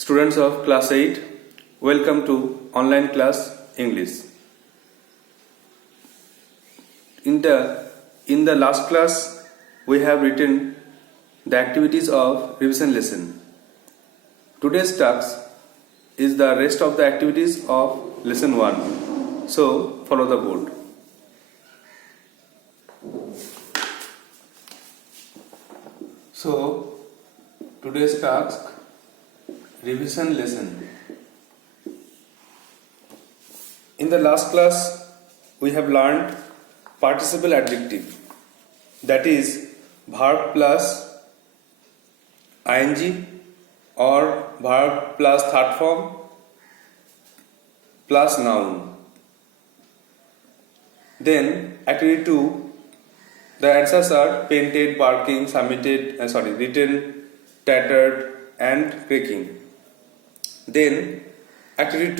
Students of class 8, welcome to online class English. In the last class, we have written the activities of revision lesson. Today's task is the rest of the activities of lesson 1. So, follow the board. So, today's task, revision lesson. In the last class, we have learned participle adjective, that is verb plus ing or verb plus third form plus noun. Then activity 2, the answers are painted, barking, written, tattered and cracking. Then activity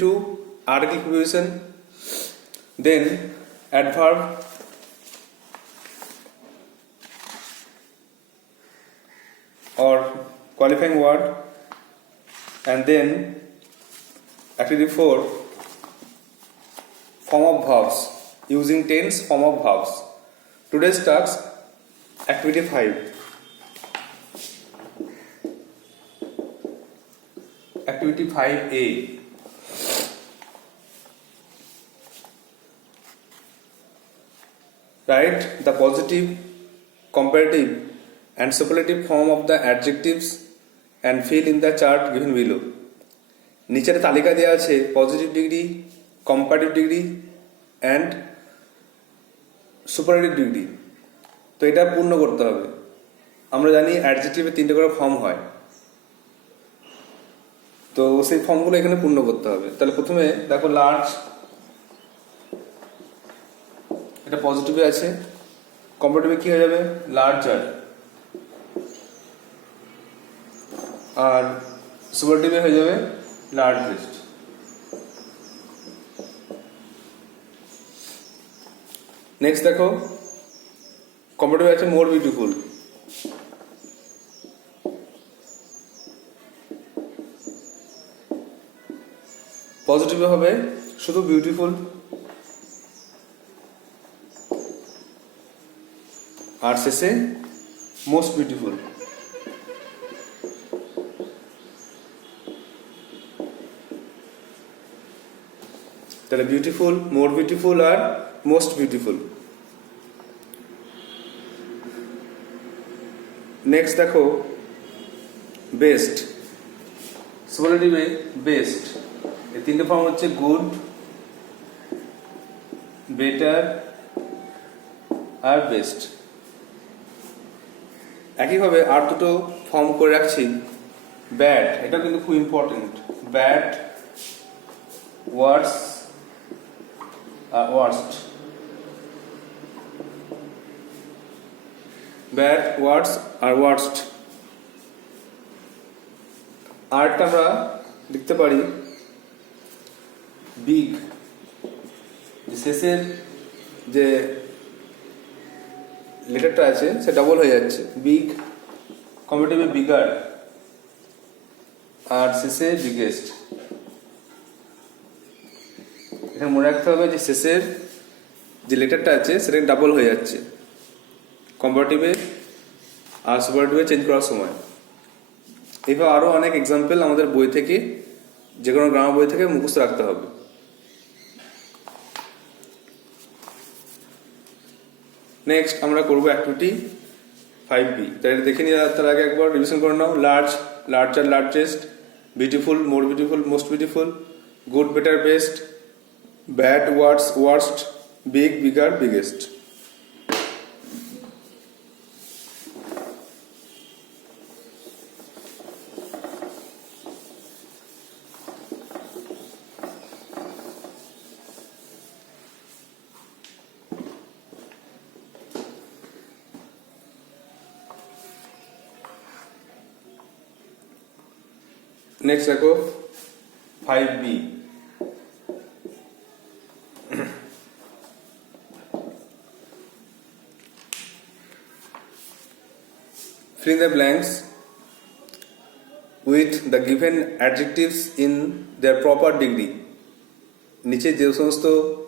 2 article preposition, then adverb, or qualifying word, and then activity 4 form of verbs, using tense form of verbs. Today's task, activity 5. Activity 5A. Write the positive, comparative and superlative form of the adjectives and fill in the chart given below. নিচের তালিকা দেওয়া আছে positive degree, comparative degree and superlative degree. তো এটা পূর্ণ করতে হবে। আমরা জানি অ্যাডজেক্টিভের 3টে করে ফর্ম হয়, তো সেই ফর্মগুলো এখানে পূর্ণ করতে হবে। তাহলে প্রথমে দেখো লার্জ, এটা পজিটিভে আছে, কম্পারেটিভে কি হয়ে যাবে লার্জার, আর সুপারলেটিভে হয়ে যাবে লার্জেস্ট। নেক্সট দেখো কম্পারেটিভে আছে মোর বিউটিফুল, পজিটিভে হবে শুধু বিউটিফুল, আর শেষে মোস্ট বিউটিফুল। তাহলে বিউটিফুল, মোর বিউটিফুল আর মোস্ট বিউটিফুল। নেক্সট দেখো বেস্ট, সুপারলেটিভে বেস্ট, এই 3টে ফর্ম হচ্ছে গুড, বেটার আর বেস্ট। একইভাবে আর দুটো ফর্ম করে রাখছি, ব্যাড, এটা কিন্তু খুব ইম্পর্টেন্ট, ব্যাড, ওয়ার্স আর ওয়ার্স্ট, ব্যাড, ওয়ার্স আর ওয়ার্স্ট। আরটা আমরা লিখতে পারি বিগ, শেষের যে লেটারটা আছে সে ডাবল হয়ে যাচ্ছে, বিগ, কম্পারেটিভে বিগার আর শেষে বিগেস্ট। এখানে মনে রাখতে হবে যে শেষের যে লেটারটা আছে সেটা ডাবল হয়ে যাচ্ছে কম্পারেটিভে আর সুপারলেটিভে চেঞ্জ করার সময়। এইভাবে আরও অনেক এক্সাম্পল আমাদের বই থেকে, যে কোনো গ্রামার বই থেকে মুখস্থ রাখতে হবে। নেক্সট আমরা করবো অ্যাক্টিভিটি 5B। তাই দেখে নিয়ে তার আগে একবার রিভিশন করে নাও। Large, larger, largest, beautiful, more beautiful, most beautiful, good, better, best, bad, worse, worst, big, bigger, biggest. Next দেখো 5B, fill in the blanks with the given adjectives in their proper degree. নিচে যে সমস্ত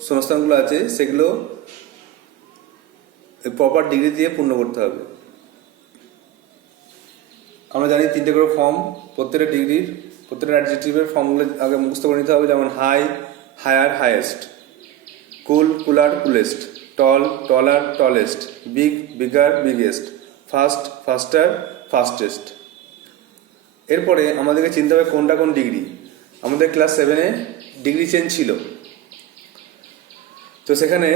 সংস্থানগুলো আছে সেগুলো proper degree দিয়ে পূর্ণ করতে হবে। আমরা জানি 3টে করে ফর্ম, প্রত্যেকটা ডিগ্রির প্রত্যেকটা অ্যাডজেক্টিভের ফর্মগুলো আগে মুখস্থ করে নিতে হবে। যেমন high, higher, highest; cool, cooler, coolest; tall, taller, tallest; big, bigger, biggest; fast, faster, fastest. এরপরে আমাদেরকে চিনতে হবে কোনটা কোন ডিগ্রি। আমাদের ক্লাস 7-এ ডিগ্রি চেঞ্জ ছিল, তো সেখানে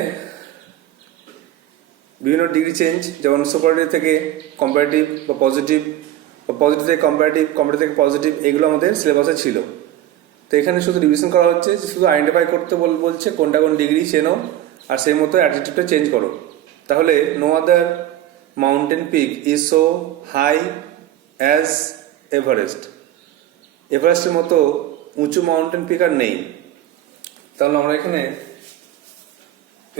বিভিন্ন ডিগ্রি চেঞ্জ, যেমন সুপারলেটিভ থেকে কম্পারেটিভ বা পজিটিভ, বা পজিটিভ থেকে কম্পারেটিভ, কম্পারেটিভ থেকে পজিটিভ, এগুলো আমাদের সিলেবাসে ছিল। তো এখানে শুধু রিভিশন করা হচ্ছে, যে শুধু আইডেন্টিফাই করতে বলছে কোনটা কোন ডিগ্রি চেনো, আর সেই মতো অ্যাডজেক্টিভটা চেঞ্জ করো। তাহলে no other mountain peak is so high as Everest. এভারেস্টের মতো উঁচু মাউন্টেন পিক আর নেই। তাহলে আমরা এখানে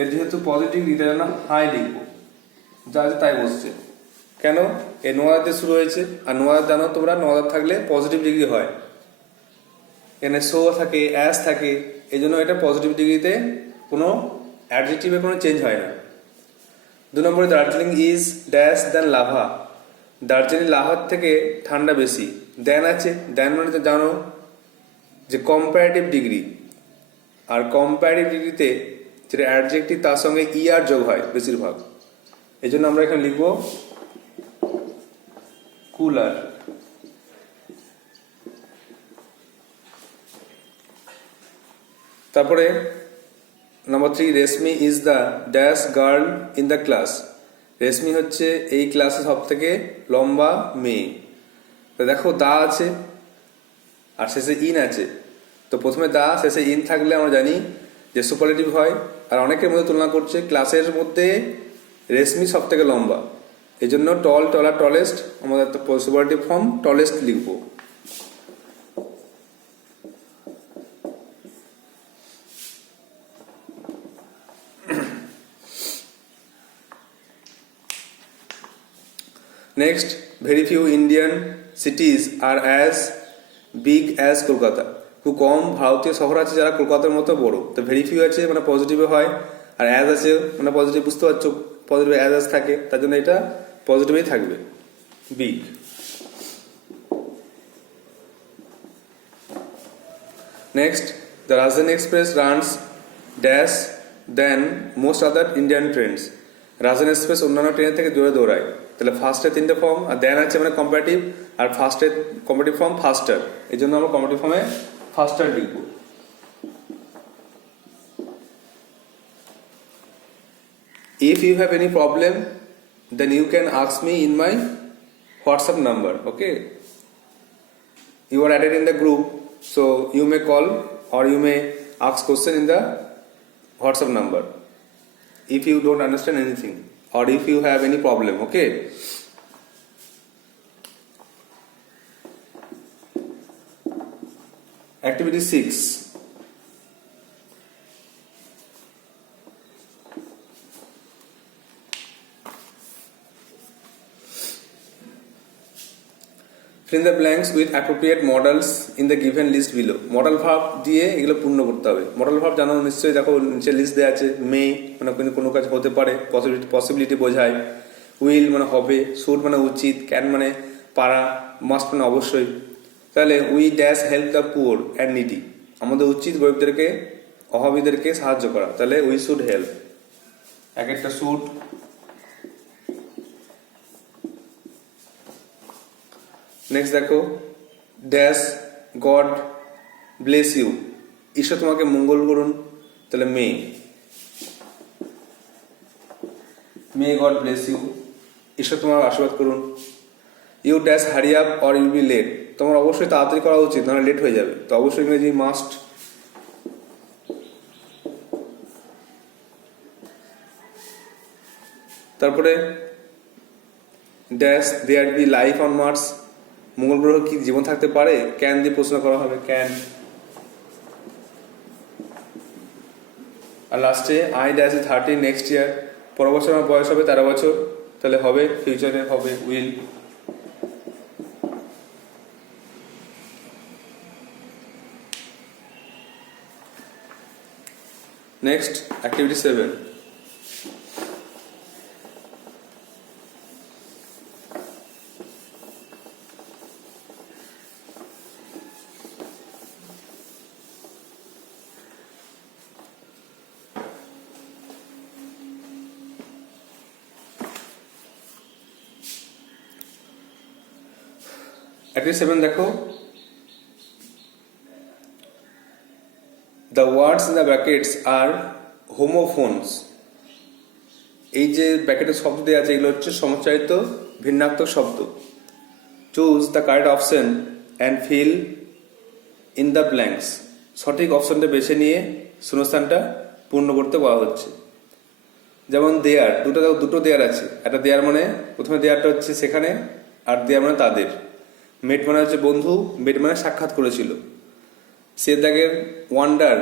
এর যেহেতু পজিটিভ ডিগ্রি, তাই জন্য হাই লিখবো, যা আছে তাই বসছে। কেন? এই নোয়াদার দিয়ে শুরু হয়েছে, আর নোয়াদার জানো তোমরা, নোয়াদার থাকলে পজিটিভ ডিগ্রি হয়। এখানে সো থাকে, অ্যাজ থাকে, এই জন্য এটা পজিটিভ ডিগ্রিতে কোনো অ্যাডজেক্টিভে কোনো চেঞ্জ হয় না। 2 নম্বরে Darjeeling is dash than Lava. Darjeeling লাভার থেকে ঠান্ডা বেশি। দেন আছে, দেন মানে তো জানো যে কম্পারেটিভ ডিগ্রি, আর কম্পারেটিভ ডিগ্রিতে যেটা অ্যাডজেক্টিভ তার সঙ্গে আর যোগ হয় বেশিরভাগ। এই জন্য আমরা এখানে লিখবো কুলার। তারপরে number 3, Reshmi is the dash girl in the class. Reshmi হচ্ছে এই ক্লাসে সব থেকে লম্বা মেয়ে। তো দেখো দা আছে আর শেষে ইন আছে, তো প্রথমে দা শেষে ইন থাকলে আমরা জানি যে সুপারলেটিভ হয়। আর অনেকের মধ্যে তুলনা করছে ক্লাসের মধ্যে রেশমি সব থেকে লম্বা, এই জন্য টল, টলার, টলেস্ট আমাদের সুপারলেটিভ ফর্ম টলেস্ট লিখবো। Next, very few Indian cities are as big as Kolkata. খুব কম ভারতীয় শহর আছে যারা কলকাতার মতো বড়। তো ভেরি ফিউ আছে মানে পজিটিভে হয়, আর অ্যাজ আছে মানে পজিটিভ, বুঝতে পারছো, পজিটিভ অ্যাজ থাকে, তার জন্য এটা পজিটিভেই থাকবে, বিগ। নেক্সট, দ্য রাজধানী এক্সপ্রেস রানস ড্যাশ দেন মোস্ট আদার ইন্ডিয়ান ট্রেনস। রাজধানী এক্সপ্রেস অন্যান্য ট্রেনের থেকে জোরে দৌড়ায়। তাহলে ফার্স্টে 3টে ফর্ম, আর দেন আছে মানে কম্পারেটিভ, আর ফার্স্টের কম্পারেটিভ ফর্ম ফাস্টার, এই জন্য আমরা কম্পারেটিভ ফর্মে ফাস্টার লিখব। If you have any problem, then you can ask me in my WhatsApp number. Okay, you are added in the group, so you may call or you may ask question in the WhatsApp number if you don't understand anything or if you have any problem. Okay, activity 6. Fill in the blanks with appropriate modals in the given list below. Modal verb দিয়ে এগুলো পূর্ণ করতে হবে। Modal verb জানো নিশ্চয়ই, দেখো নিচে লিস্ট দেওয়া আছে। মে মানে কোনো কাজ হতে পারে, পসিবিলিটি বোঝায়। উইল মানে হবে, শুড মানে উচিত, ক্যান মানে পারা, মাস্ট মানে অবশ্যই। তাহলে we dash help the poor and needy, আমাদের উচিত গরিবদেরকে, অভাবীদেরকে সাহায্য করা। তাহলে উই শুড হেল্প, এক একটা শুড। নেক্সট দেখো, ড্যাশ গড ব্লেস ইউ, ঈশ্বর তোমাকে মঙ্গল করুন। তাহলে মে গড ব্লেস ইউ, ঈশ্বর তোমার আশীর্বাদ করুন। You dash hurry up or you be late, তোমার অবশ্যই তাড়াতাড়ি করা উচিত, নাহলে লেট হয়ে যাবে। তো অবশ্যই ইংরেজি মাস্ট। তারপরে dash there be life on Mars, মঙ্গল গ্রহ কি জীবন থাকতে পারে, ক্যান দিয়ে প্রশ্ন করা হবে, ক্যান। আর লাস্টে আই ড্যাশ 30 নেক্সট ইয়ার, পরের বছর আমার বয়স হবে 13 বছর, তাহলে হবে ফিউচারে হবে উইল। Next activity 7. অ্যাক্টিভিটি 7 দেখো, the words in the brackets are homophones. এই যে ব্র্যাকেটের শব্দ দেওয়া আছে এগুলো হচ্ছে সমচ্চারিত ভিন্নাত্মক শব্দ. Choose the correct option and fill in the blanks. সঠিক অপশনটা বেছে নিয়ে শূন্যস্থানটা পূর্ণ করতে বলা হচ্ছে. যেমন দেয়ার, দুটো দেয়ার আছে. একটা দেয়ার মানে প্রথমে দেয়ারটা হচ্ছে সেখানে, আর দেয়ার মানে তাদের. মেট মানে হচ্ছে বন্ধু, মেট মানে সাক্ষাৎ করেছিল. সে দাগের ওয়ান্ডার,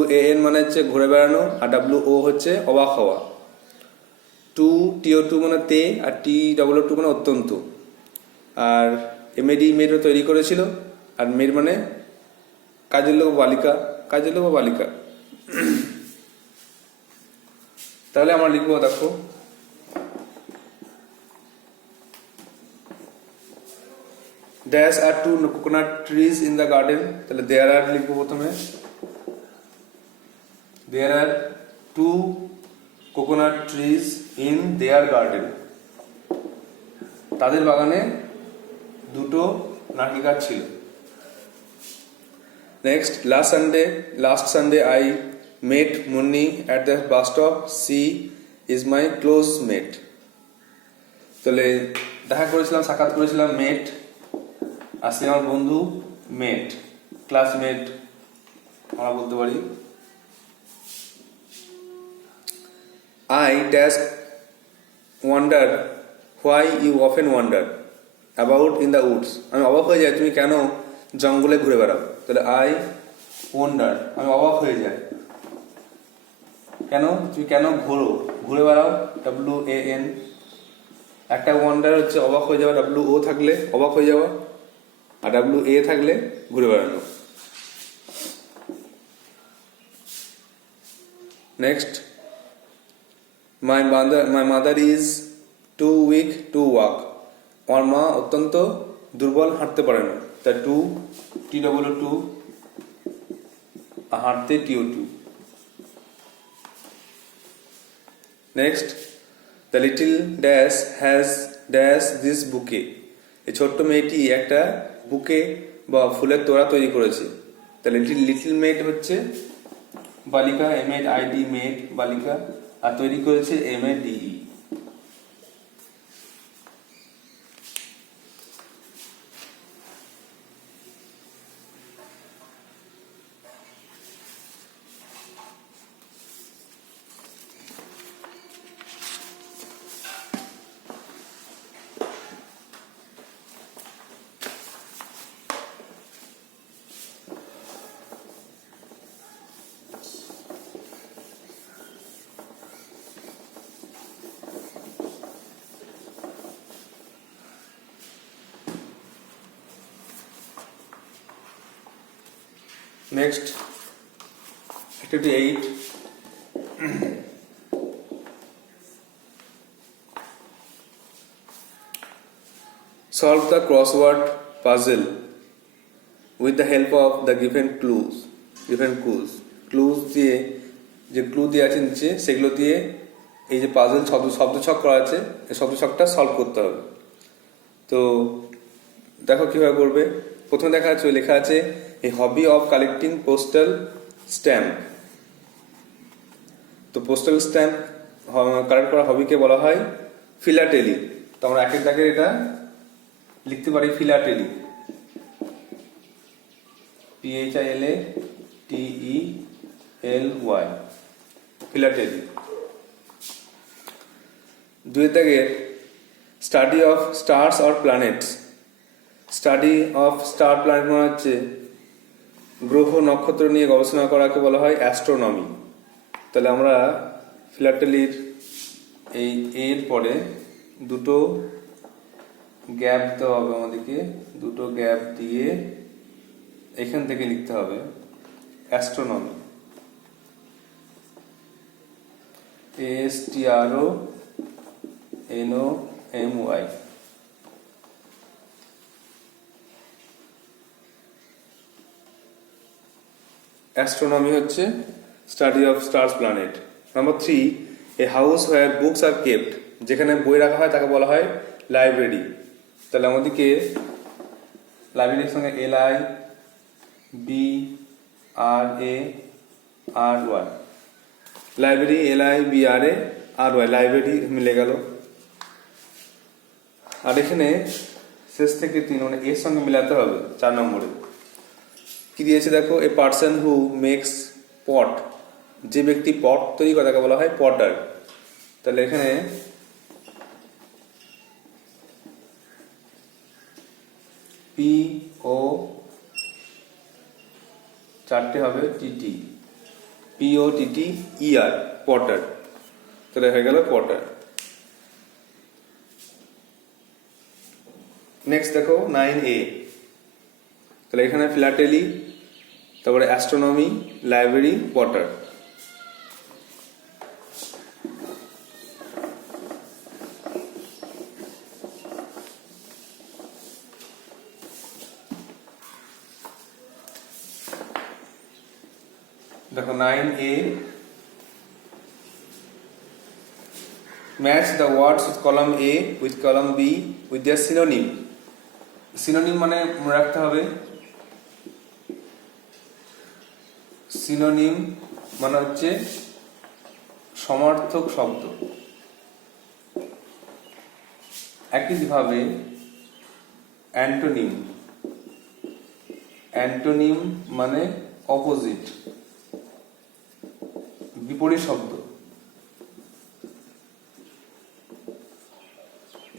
WAN মানে হচ্ছে ঘুরে বেড়ানো, আর WO হচ্ছে অবাক হওয়া. TO2 মানে তে, আর TOO2 মানে অত্যন্ত. আর মেড তৈরি করেছিল, আর মেড মানে কাজের লোক বালিকা, কাজের লোক বালিকা. তাহলে আমরা লিখবো, দেখো There are 2 coconut trees in the garden. তাহলে there are লিখবো প্রথমে. There are 2 coconut trees in their garden. তাদের বাগানে 2টো নারকেল গাছ ছিল. Next, last Sunday I met Munni at the bus stop. She is my close mate. তাহলে দেখা করেছিলাম, সাক্ষাৎ করেছিলাম, মেট. আজকে আমার বন্ধু, মেট, ক্লাসমেট আমরা বলতে পারি. I dash wonder why you often wander about in the woods. আমি অবাক হয়ে যাই তুমি কেন জঙ্গলে ঘুরে বেড়াও. তাহলে I wonder, আমি অবাক হয়ে যাই. কেন, তুমি কেন ঘুরে বেড়াও, WAN. একটা ওয়ান্ডার হচ্ছে অবাক হয়ে যাওয়া, WO থাকলে অবাক হয়ে যাওয়া, আর WA থাকলে ঘুরে বেড়ানো. Next, my mother is too weak to walk. আমার মা অত্যন্ত দুর্বল, হাঁটতে পারে না. তা TOO2, হাঁটতে TO2. Next, the little dash has dash this বুকে. এই ছোট্ট মেয়েটি একটা বুকে বা ফুলের তোড়া তৈরি করেছে. তাহলে লিটল মেড হচ্ছে বালিকা, MAD মেড বালিকা, আর তৈরি করেছে MADE. Next, activity 8. Solve the crossword puzzle with the help of the given clues. Clues দিয়ে, যে ক্লু দিয়ে আছে নিচে, সেগুলো দিয়ে এই যে পাজল শব্দ ছক করা আছে, এই শব্দ ছকটা সলভ করতে হবে. তো দেখো কিভাবে করবে. প্রথমে লেখা আছে a hobby of collecting postal stamp. তো পোস্টাল স্ট্যাম্প কালেক্ট করা হবিকে বলা হয় ফিলাটেলি. তো আমরা একের দাগের এটা লিখতে পারি ফিলাটেলি, PHILATELY, ফিলাটেলি. দুই দাগের study of stars or planets. Study of star planet মানে হচ্ছে গ্রহ নক্ষত্র নিয়ে গবেষণা করাকে বলা হয় অ্যাস্ট্রোনমি. তাহলে আমরা ফিলাটেলির এই এর পরে 2টো গ্যাপ দিতে হবে আমাদেরকে. 2টো গ্যাপ দিয়ে এখান থেকে লিখতে হবে অ্যাস্ট্রোনমি. ASTRONOMY। অ্যাস্ট্রোনমি হচ্ছে study of stars planet. Number 3, a house where books are kept, যেখানে বই রাখা হয় তাকে বলা হয় লাইব্রেরি। তাহলে আমাদেরকে লাইব্রেরির সঙ্গে LIBRARY, লাইব্রেরি LIBRARY, লাইব্রেরি মিলে গেল। আর এখানে শেষ থেকে 3 মানে এর সঙ্গে মিলাতে হবে 4 নম্বরে। কি দিয়েছে দেখো, এ পার্সন হু মেক্স পট, যে ব্যক্তি পট তৈরি করে তাকে বলা হয় পটার। তাহলে এখানে PO 4টে হবে POTTER, পটার। তাহলে হয়ে গেল পটার। নেক্সট দেখো 9A, তাহলে এখানে ফিলাটেলি, তারপরে অ্যাস্ট্রোনমি, লাইব্রেরি, পটার। দেখো 9A, match the words with column A with column B with their synonym. Synonym মানে মনে রাখতে হবে, সিনোনিম মানে হচ্ছে সমার্থক শব্দ। একইভাবে অ্যান্টোনিম, অ্যান্টোনিম মানে অপোজিট, বিপরীত শব্দ।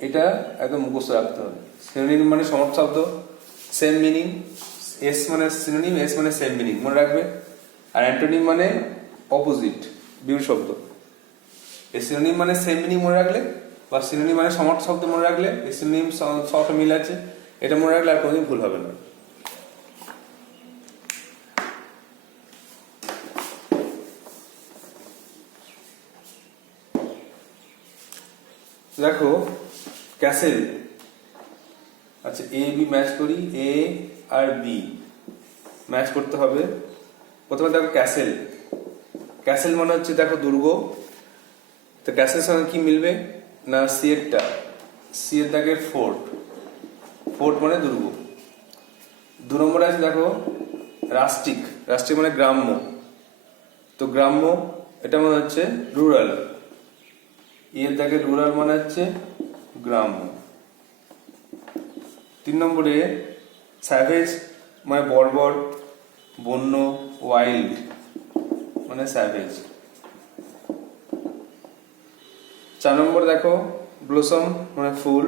এটা একদম মুখস্থ রাখতে হবে। সিনোনিম মানে সমার্থক শব্দ, সেম মিনিং, এস মানে সিনোনিম, এস মানে সেম মিনিং মনে রাখবে। আর অ্যান্টোনিম মানে অপোজিট, বিপরীত শব্দ। এই সিনোনিম মানে সেম মিনিং মনে রাখলে, বা সিনোনিম মানে সমার্থক শব্দ মনে রাখলে, এই সিনোনিম সবটা মিল আছে, এটা মনে রাখলে আর কোনোদিন ভুল হবে না। দেখো ক্যাসেল, আচ্ছা A B ম্যাচ করি, A আর B ম্যাচ করতে হবে। প্রথমে দেখো ক্যাসেল, ক্যাসেল মানে হচ্ছে দেখো দুর্গ। তো ক্যাসেলের সঙ্গে কি মিলবে না, সি এর দাগের ফোর্ট, ফোর্ট মানে দুর্গ। 2 নম্বরে আছে দেখো রাস্টিক, রাস্টিক মানে গ্রাম্য। তো গ্রাম্য এটা মানে হচ্ছে রুরাল, এর দাগের রুরাল মানে হচ্ছে গ্রাম্য। 3 নম্বরে স্যাভেজ মানে বর্বর, বন্য, ওয়াইল্ড মানে স্যাভেজ। 4 নম্বর দেখো ব্লসম মানে ফুল,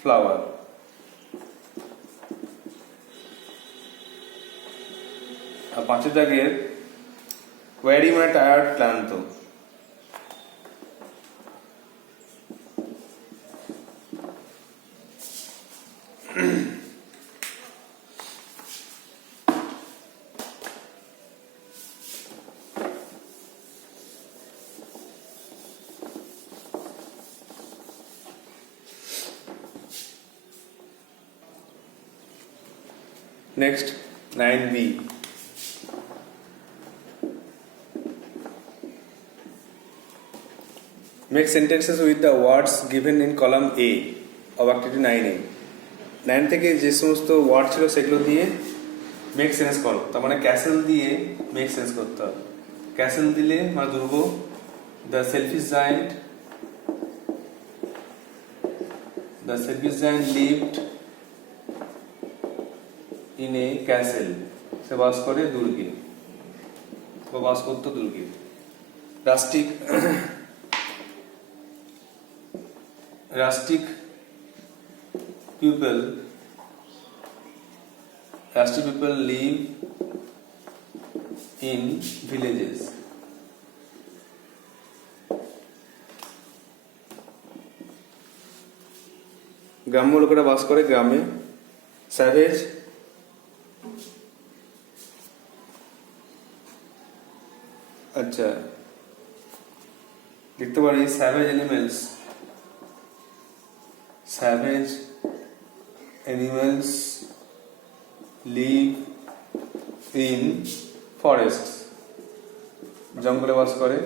ফ্লাওয়ার। আর 5 দাগের ওয়ারি মানে টায়ার্ড, ক্লান্ত। Next 9B, make sentences with the words given in column A of activity 9A। 9 থেকে যে সমস্ত ওয়ার্ড ছিল সেগুলো দিয়ে মেক সেন্স করো। তার মানে ক্যাসেল দিয়ে মেক সেন্স করতে হবে। ক্যাসেল দিলে মানে দুর্গ, the selfish giant lived in a castle, সে বাস করে দুর্গে বা বাস করতো দুর্গে। Rustic people live in villages। গ্রাম্য লোকেরা বাস করে গ্রামে। স্যাভেজ আচ্ছা লিখতে পারি savage animals, savage animals live in forest, জঙ্গলে বাস করে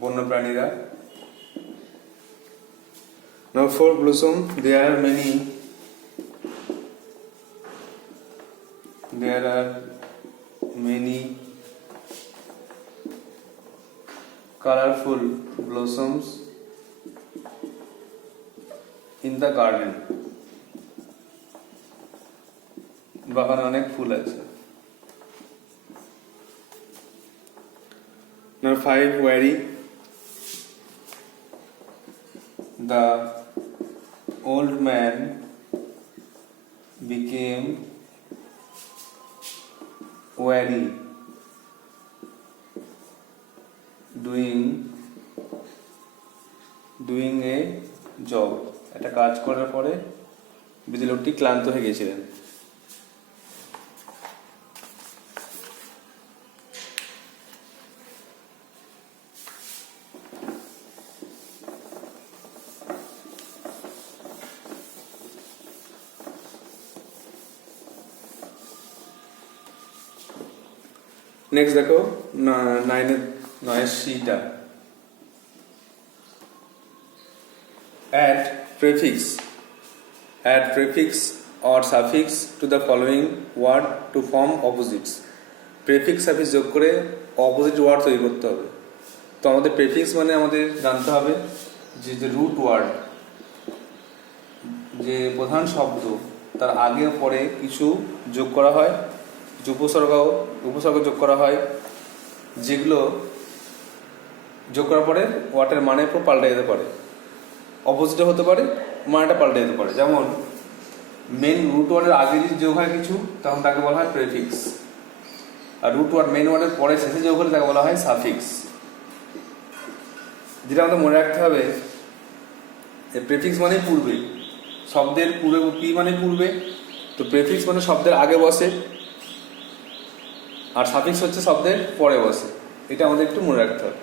বন্য প্রাণীরা। Now for blossom there are many colorful blossoms in the garden, বাগানে অনেক ফুল আছে। Number 5 wary, the old man became wary doing a job, একটা কাজ করার পরে বৃদ্ধ লোকটি ক্লান্ত হয়ে গেছিলেন। নেক্সট দেখো 9 সিটা, add prefix or suffix to the following word to form opposites. prefix suffix যোগ করে অপোজিট ওয়ার্ড তৈরি করতে হবে। তো আমাদের প্রেফিক্স মানে আমাদের জানতে হবে যে রুট ওয়ার্ড, যে প্রধান শব্দ তার আগে পরে কিছু যোগ করা হয়, কিছু উপসর্গ যোগ করা হয়, যেগুলো যোগ করার পরে ওয়ার্ডের মানে পুরো পাল্টে যেতে পারে, অপোজিটে হতে পারে, মানেটা পাল্টে যেতে পারে। যেমন মেন রুট ওয়ার্ডের আগে যদি যোগ হয় কিছু, তখন তাকে বলা হয় প্রেফিক্স, আর রুট ওয়ার্ড মেন ওয়ার্ডের পরে শেষে যোগ হলে তাকে বলা হয় সাফিক্স। যেটা আমাদের মনে রাখতে হবে, প্রেফিক্স মানে পূর্বে, শব্দের পূর্বে, কি মানে পূর্বে, তো প্রেফিক্স মানে শব্দের আগে বসে, আর সাফিক্স হচ্ছে শব্দের পরে বসে। এটা আমাদের একটু মনে রাখতে হবে।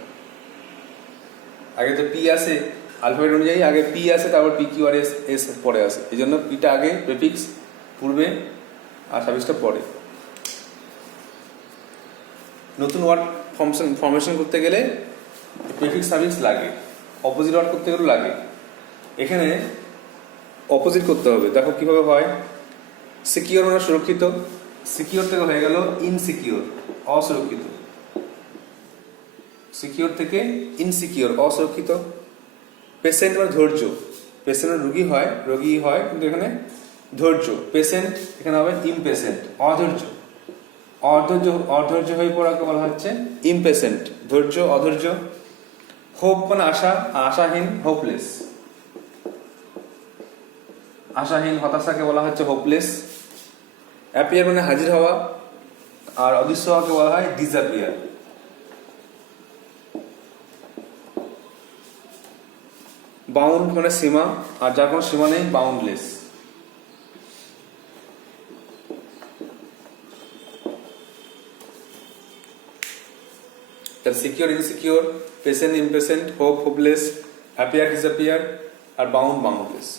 আগে তো পি আসে, আলফাবেট অনুযায়ী আগে পি আসে, তারপর পি কিউ আর এস পরে আসে, এই জন্য পিটা আগে, প্রেফিক্স পূর্বে আর সাফিক্সটা পরে। নতুন ওয়ার্ড ফর্মেশন করতে গেলে প্রেফিক্স সাফিক্স লাগে, অপোজিট ওয়ার্ড করতে গেলেও লাগে। এখানে অপোজিট করতে হবে, দেখো কিভাবে হয়। সিকিওর মানে সুরক্ষিত, সিকিওর থেকে হয়ে গেল ইনসিকিওর, অসুরক্ষিত। সিকিওর থেকে ইনসিকিওর, অসুরক্ষিত। পেশেন্ট মানে ধৈর্য, পেশেন্ট রোগী হয় কিন্তু এখানে ধৈর্য। পেশেন্ট এখানে হবে ইমপেশেন্ট, অধৈর্য হয়ে পড়াকে বলা হচ্ছে ইমপেশেন্ট, ধৈর্য অধৈর্য। হোপ মানে আশা, আশাহীন, হোপলেস। আশাহীন হতাশাকে বলা হচ্ছে হোপলেস। অ্যাপিয়ার মানে হাজির হওয়া, আর অদৃশ্য হওয়াকে বলা হয় ডিসঅ্যাপিয়ার। বাউন্ড মানে সীমা, আর যার কোনো সীমা নেই বাউন্ডলেস। তার secure insecure, patient impatient, hope hopeless, appear disappear, are bound boundless.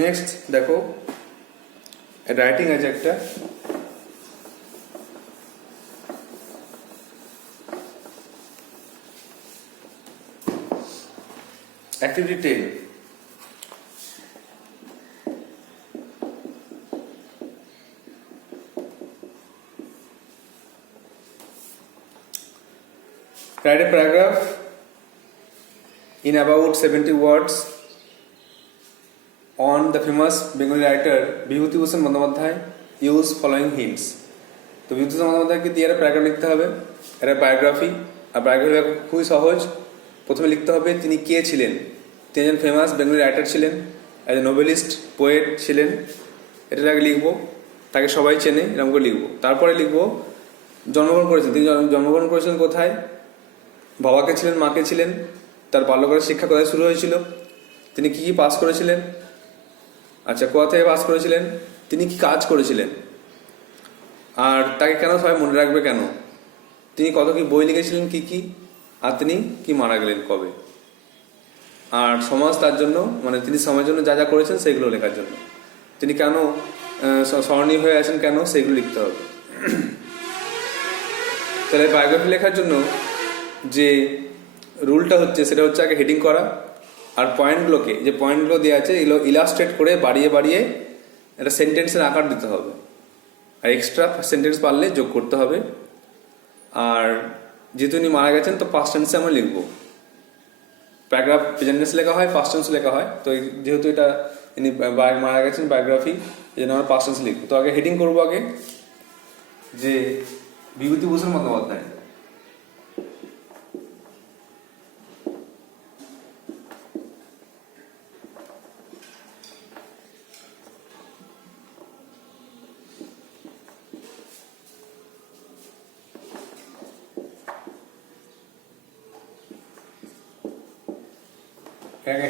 Next দেখো রাইটিং আছে একটা, অ্যাক্টিভিটি 10। Write a paragraph in about 70 words on the famous Bengali writer Bibhutibhushan Bandyopadhyay, use following hints। তো বিভূতিভূষণ বন্দ্যোপাধ্যায়কে দিয়ে একটা প্যারাগ্রাফ লিখতে হবে, এটা বায়োগ্রাফি। আর বায়োগ্রাফি খুবই সহজ। প্রথমে লিখতে হবে তিনি কে ছিলেন। তিনি একজন ফেমাস বেঙ্গলি রাইটার ছিলেন, একজন নোবেলিস্ট, পোয়েট ছিলেন, এটা আগে লিখবো। তাকে সবাই চেনে, এরকম করে লিখবো। তারপরে লিখবো জন্মগ্রহণ করেছেন, তিনি জন্মগ্রহণ করেছেন কোথায়, বাবাকে ছিলেন, মাকে ছিলেন, তার বাল্যকালের শিক্ষা কোথায় শুরু হয়েছিল, তিনি কি পাস করেছিলেন, আচ্ছা কোথা থেকে পাস করেছিলেন, তিনি কি কাজ করেছিলেন, আর তাকে কেন সবাই মনে রাখবে কেন? তিনি কত কি বই লিখেছিলেন, কি কি, আর তিনি কি মারা গেলেন কবে, আর সমাজ তার জন্য মানে তিনি সমাজের জন্য যা যা করেছেন সেগুলো লেখার জন্য। তিনি কেন স্মরণীয় হয়ে আছেন কেন, সেগুলো লিখতে হবে। তাহলে বায়োগ্রাফি লেখার জন্য যে রুলটা হচ্ছে সেটা হচ্ছে আগে হেডিং করা, আর পয়েন্টগুলোকে, যে পয়েন্টগুলো দেওয়া আছে এগুলো ইলাস্ট্রেট করে বাড়িয়ে বাড়িয়ে একটা সেন্টেন্সের আকার দিতে হবে, আর এক্সট্রা সেন্টেন্স পারলে যোগ করতে হবে। আর যেহেতু উনি মারা গেছেন তো পাস্ট টেন্সে আমরা লিখবো। প্যারাগ্রাফ প্রেজেন্ট টেন্স লেখা হয়, পাস্ট টেন্স লেখা হয়, তো যেহেতু এটা ইনি মারা গেছেন বায়োগ্রাফি, এই জন্য আমরা পাস্ট টেন্স লিখবো। তো আগে হেডিং করবো আগে যে বিভূতিভূষণ বন্দ্যোপাধ্যায়।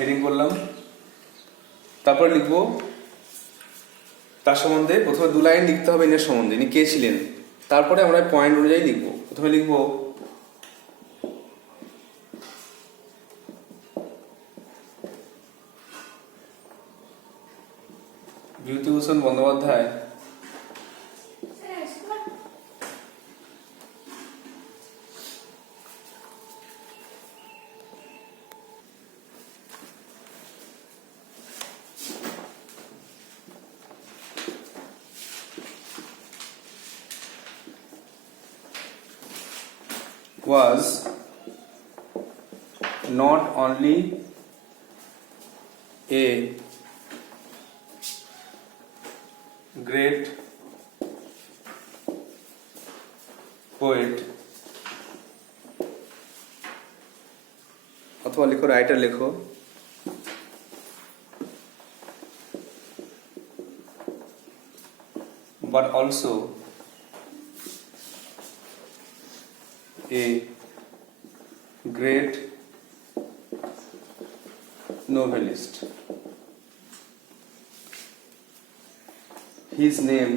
হেডিং করলাম, তারপরে লিখবো তার সম্বন্ধে। প্রথমে 2 লাইন লিখতে হবে ইনার সম্বন্ধে, ইনি কে ছিলেন। তারপরে আমরা পয়েন্ট অনুযায়ী লিখবো। প্রথমে লিখবো বিভূতিভূষণ Bandyopadhyay was not only a great poet, অথবা লেখো রাইটার লেখো, but also a great novelist. His name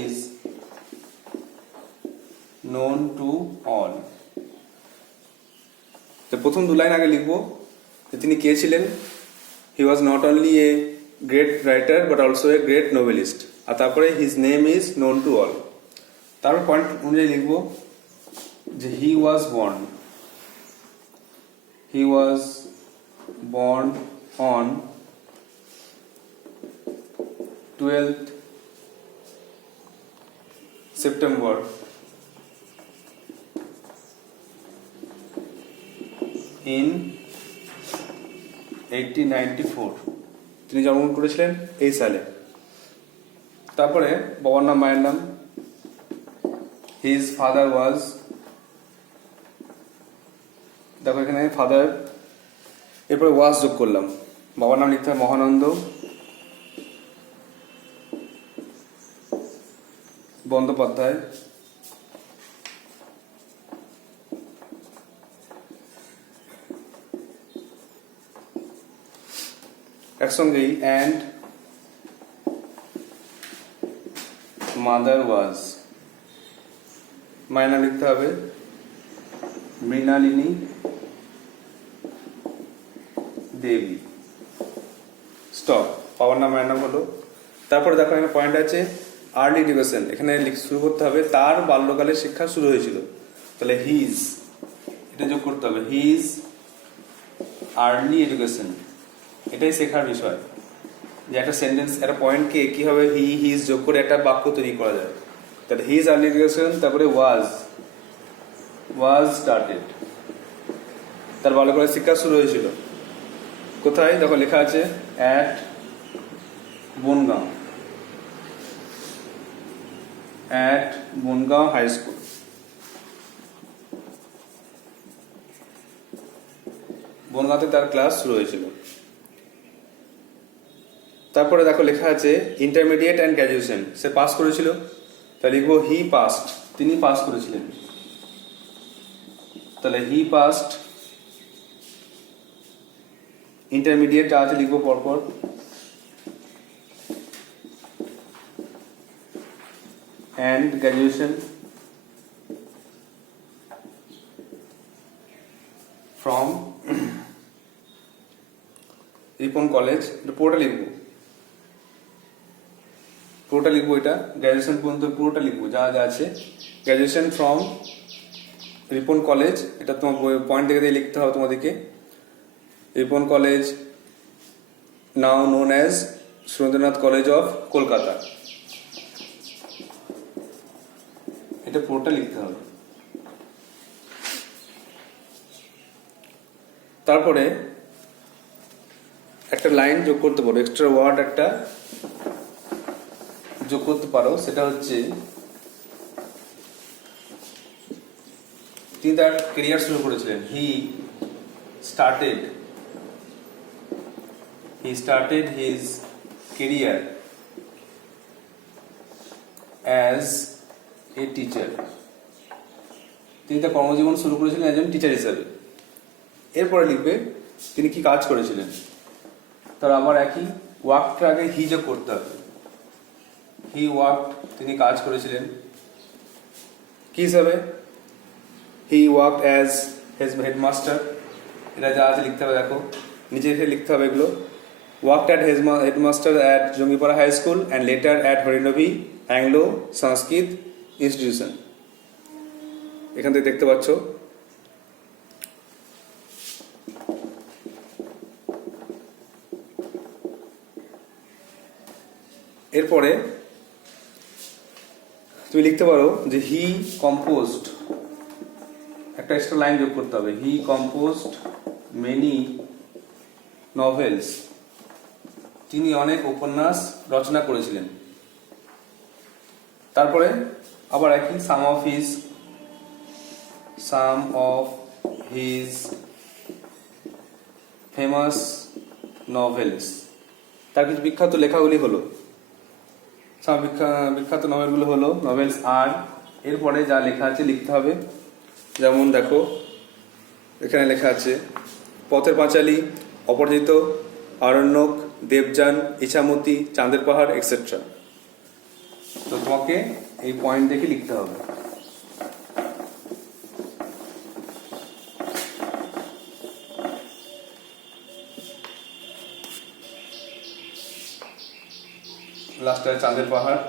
is known to all. তো প্রথম 2 লাইন আগে লিখবো যে তিনি কে ছিলেন। He was not only a great writer but also a great novelist. আর তারপরে his name is known to all। তারপর পয়েন্ট অনুযায়ী লিখবো যে he was born on 12th September in 1894। তিনি জন্মগ্রহণ করেছিলেন এই সালে। তারপরে বাবার নাম, মায়ের নাম। হিজ ফাদার ওয়াজ, দেখো এখানে ফাদার, এরপরে ওয়াজ যোগ করলাম। বাবার নাম লিখতে হয় মহানন্দ বন্দ্যোপাধ্যায়। একসঙ্গেই অ্যান্ড মাদার ওয়াজ, মায়ের নাম লিখতে হবে মৃণালিনী দেবী। স্টপ। বাবার নাম, মায়ের নাম হলো। তারপরে দেখো এখানে পয়েন্ট আছে আর্লি এডুকেশন, এখানে শুরু করতে হবে তার বাল্যকালের শিক্ষা শুরু হয়েছিল, তাহলে হিজ এটা যোগ করতে হবে, হিজ আর্লি এডুকেশন। এটাই শেখার বিষয় যে একটা সেন্টেন্স, একটা পয়েন্টকে কিভাবে হিজ যোগ করে একটা বাক্য তৈরি করা যায়। তাহলে হিজ আর্লি এডুকেশন, তারপরে ওয়াজ স্টার্টেড, তার বাল্যকালের শিক্ষা শুরু হয়েছিল কোথায়, দেখো লেখা আছে অ্যাট বনগাঁও হাই স্কুল। বনগাঁতে তার ক্লাস শুরু হয়েছিল। তারপরে দেখো লেখা আছে ইন্টারমিডিয়েট অ্যান্ড গ্র্যাজুয়েশন, সে পাস করেছিল, তাহলে লিখবো হি পাস্ট, তিনি পাস করেছিলেন। তাহলে হি পাস্ট, ইন্টারমিডিয়েট যা আছে লিখবো পরপর, and graduation from রিপন কলেজ, পুরোটা লিখবো, এটা গ্র্যাজুয়েশন পর্যন্ত পুরোটা লিখবো যা যা আছে। গ্র্যাজুয়েশন ফ্রম রিপন কলেজ, এটা তোমার পয়েন্ট থেকে দিয়ে লিখতে হবে তোমাদেরকে। রিপন কলেজ নাও known as Surendranath college of Kolkata, এটা পুরোটা লিখতে হবে। তারপরে একটা লাইন যোগ করতে পারো, এক্সট্রা ওয়ার্ড একটা যোগ করতে পারো, সেটা হচ্ছে তিনি তার কেরিয়ার শুরু করেছিলেন। He started his career as a teacher, তিনি তার কর্মজীবন শুরু করেছিলেন একজন টিচার হিসাবে। এরপরে লিখবে তিনি কি কাজ করেছিলেন, তার আবার একই ওয়ার্কটা আগে হি যোগ করতে হবে। হি ওয়ার্কড, তিনি কাজ করেছিলেন কি হিসাবে, হি ওয়ার্কড অ্যাজ হেডমাস্টার, এটা যা আছে লিখতে হবে, দেখো নিচে এসে লিখতে হবে এগুলো। Worked at headmaster at Jangipara high school and later at Harinavi Anglo Sanskrit institution, এখান থেকে দেখতে পাচ্ছ। এরপরে তুমি লিখতে পারো যে হি কম্পোজড, একটা এক্সট্রা লাইন যোগ করতে হবে। হি কম্পোজড মেনি নভেলস, তিনি অনেক উপন্যাস রচনা করেছিলেন। তারপরে আবার একই সাম অফ হিজ ফেমাস নভেলস, তার কিছু বিখ্যাত লেখাগুলি হলো, বিখ্যাত নভেলগুলো হলো নভেলস আর, এরপরে যা লেখা আছে লিখতে হবে। যেমন দেখো এখানে লেখা আছে পথের পাঁচালী, অপরাজিত, আরণ্যক, দেবযান, ইছামতি, চাঁদের পাহাড় এক্সেট্রা। তো তোমাকে এই পয়েন্ট দেখে লিখতে হবে। লাস্টে চাঁদের পাহাড়,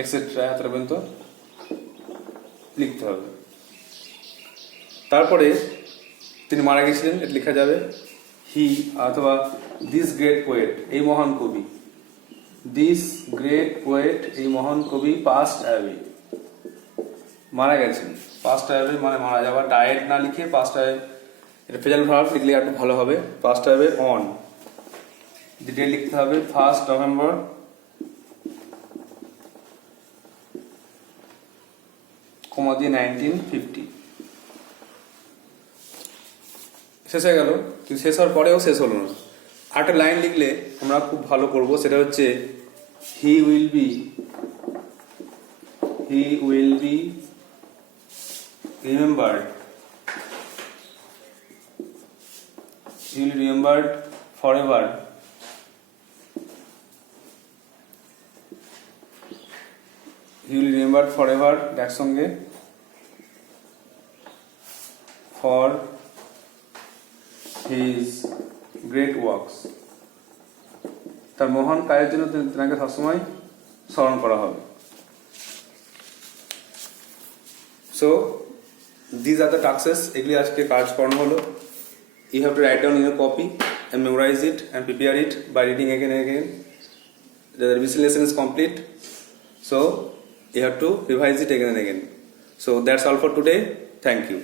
এক্সেট্রা, এত পর্যন্ত লিখতে হবে। তারপরে তিনি মারা গেছিলেন, এটা লেখা যাবে হি অথবা দিস গ্রেট পোয়েট, এই মহান কবি, দিস গ্রেট পোয়েট, এই মহান কবি পাস্ট অ্যাওয়ে, মারা গেছেন। পাস্ট অ্যাওয়ে মানে মারা যাওয়া, ডায়েট না লিখে পাস্ট অ্যাওয়ে, এটা ফেজাল ভার্ব লিখলে একটু ভালো হবে। পাস্ট অ্যাওয়ে অন, ডেট লিখতে হবে 1 নভেম্বর 1950। শেষ হয়ে গেল, কিন্তু শেষ হওয়ার পরেও শেষ হলো না, আরেকটা লাইন লিখলে আমরা খুব ভালো করব, সেটা হচ্ছে he will be remembered forever একসঙ্গে ফর হিজ গ্রেট ওয়ার্কস, তার মহান কাজের জন্য তাকে সবসময় স্মরণ করা হবে। So these are the tasks, এগুলি আজকে কাজ করানো হলো। You have to write down in your copy and memorize it and prepare it by reading again and again. The revision lesson is complete, so you have to revise it again and again. So that's all for today. Thank you.